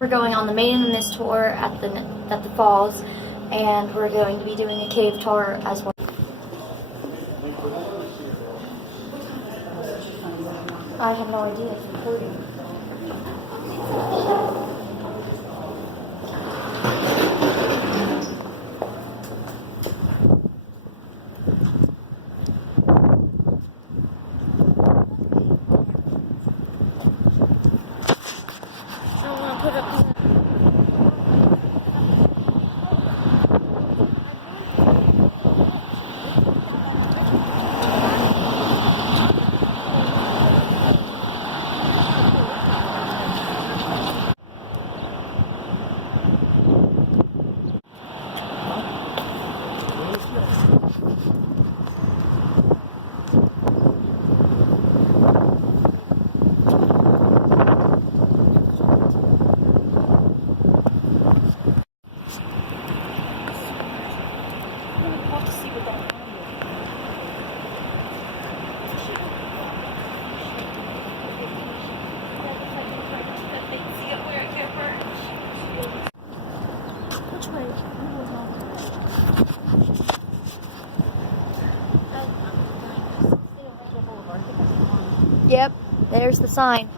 We're going on the Maid in this tour at the falls, and we're going to be doing a cave tour as well. I have no idea. It's recording. Yep, there's the sign.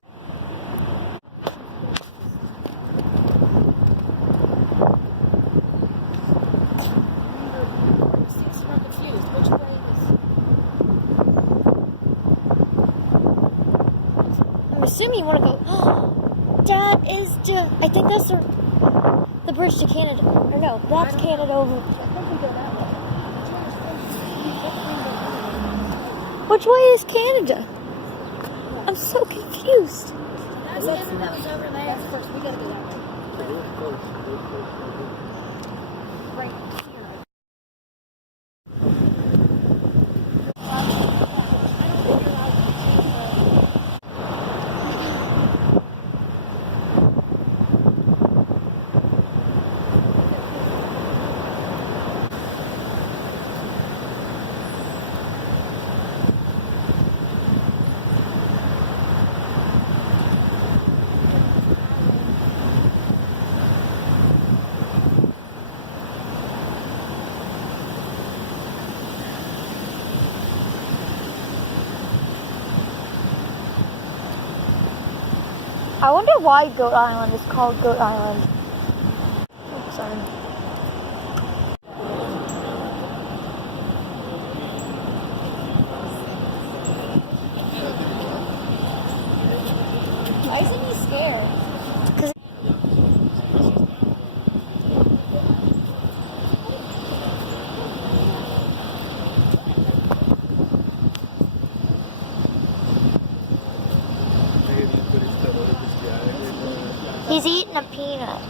I'm assuming you want to go. That is I think that's the bridge to Canada. Or no, that's Canada over. Which way is Canada? I'm so confused. That's the one that was over there. That's first. We gotta go that way. Right here. I wonder why Goat Island is called Goat Island. Oh, sorry. Why isn't he scared? He's eating a peanut.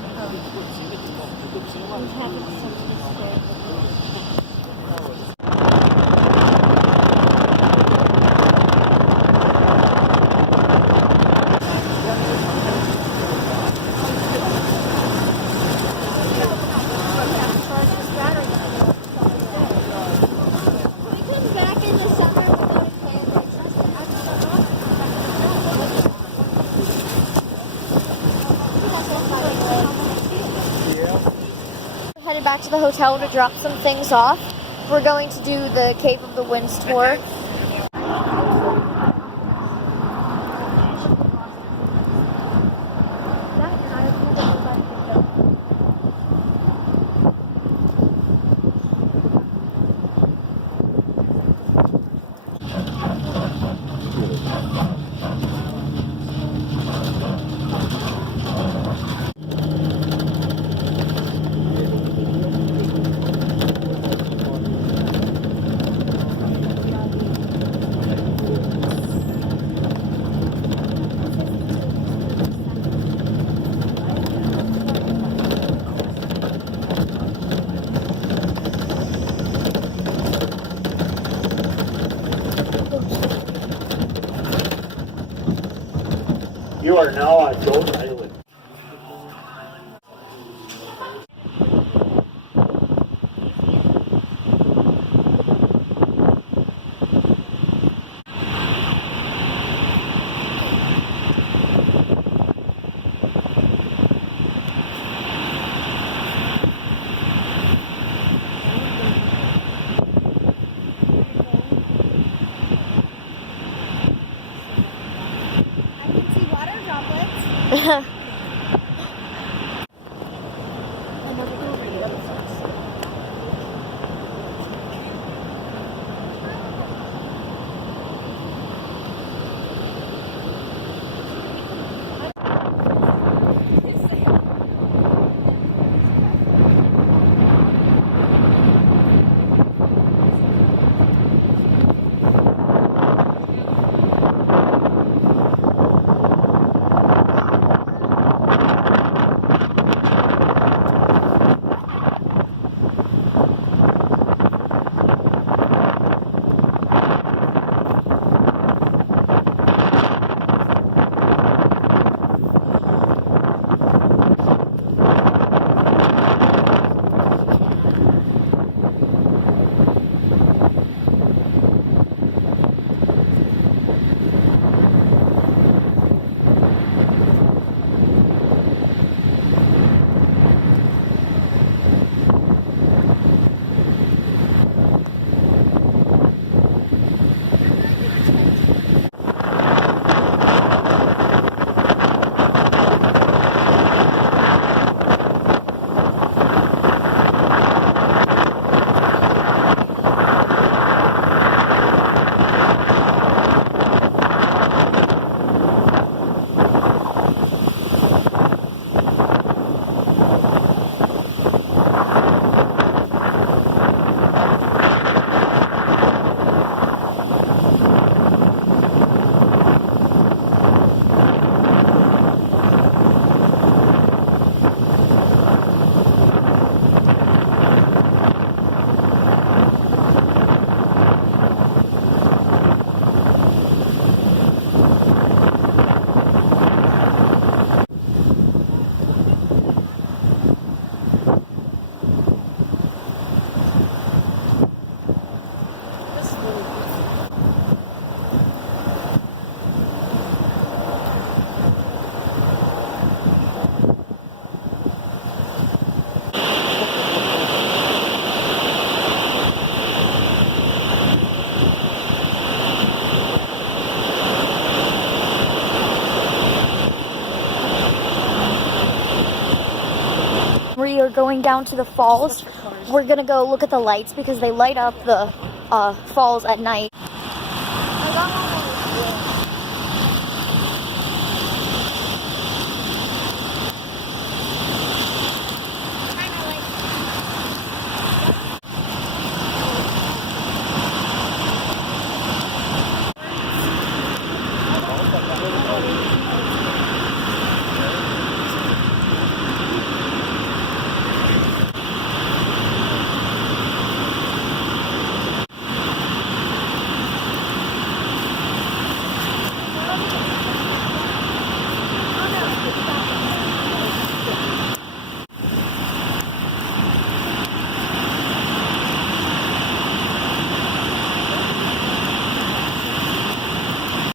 Headed back to the hotel to drop some things off. We're going to do the Cave of the Winds tour. You are now on Goat Island. We are going down to the falls. We're gonna go look at the lights because they light up the falls at night.